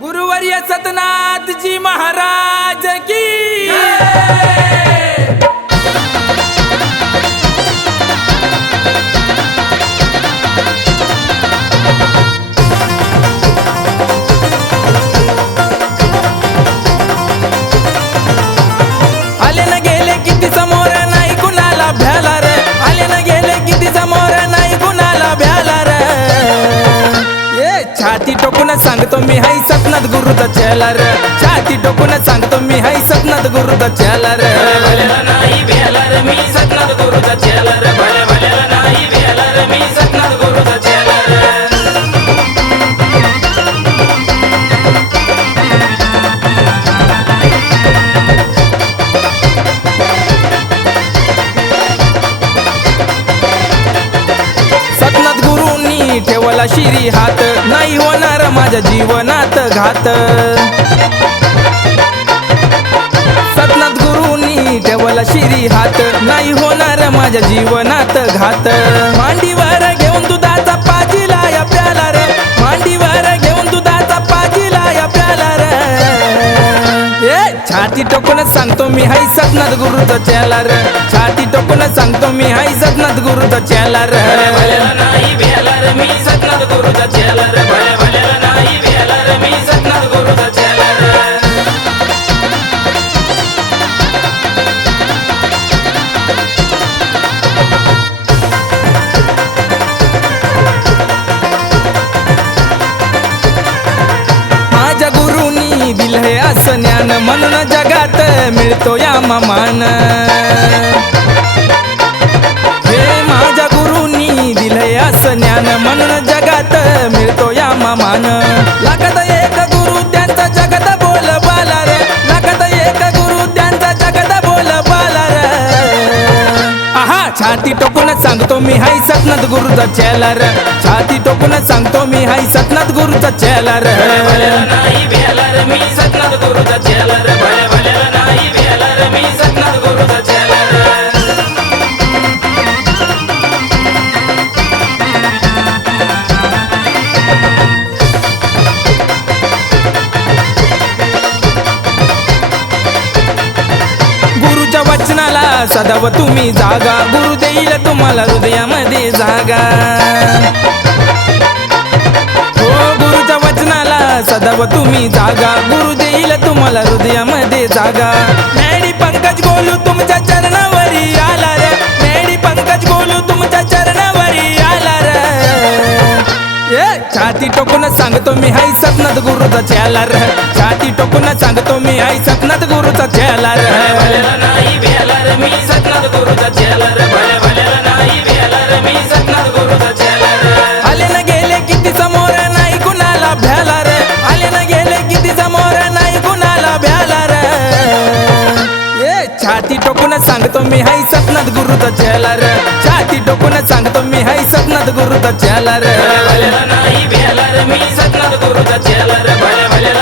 गुरुवर्य सतनाथ जी महाराज की छाती टोकून सांगतो मी हाय सपनात गुरुचा चेला छाती टोकून सांगतो मी हाय सपनात गुरुचा चेलर रे. भलेला नाही सपनात रे मी सतनाथ गुरुचा चेला गुरुनी ठेवला शिरी हात. नाही होणार माझ्या जीवनात घात. सतनाथ गुरुनी ठेवला शिरी हात. नाही होणार माझ्या जीवनात घात. मांडीवर घेऊन दुधाचा पाजीला या प्याला रे. मांडीवर घेऊन दुधाचा पाजीला या प्याला रे. ए छाती टोकून सांगतो मी हाय सतनाथ गुरुचा चेला रे. छाती टोकून सांगतो मी हाय सतनाथ गुरुचा चेला मी सतनाथ असं ज्ञान म्हणून जगात मिळतो या ममान. छाती टोकून सांगतो मी हाय सतनाथ गुरुचा चेलर छाती टोकून सांगतो मी हाय सतनाथ गुरुचा चेला सदव तुम्ही जागा. गुरु देईल तुम्हाला हृदयामध्ये जागा. हो गुरुच्या वचनाला सदव तुम्ही जागा. गुरु देईल तुम्हाला हृदयामध्ये जागा. मॅडी पंकज बोलू तुमच्या चरण छाती टोकून सांगतो मी हाय सपनात गुरुचा चेला रे छाती टोकून सांगतो मी हाय सपनात गुरुचा चेला रे नाही भेला रे मी सपनात गुरुचा चेला रे भले भलेला नाही भेला रे मी नाही टोकून सांगतो मी हाय सपनात गुरुचा चेला रे. नाही रे मी सतनाथ गुरुचा चेला रे.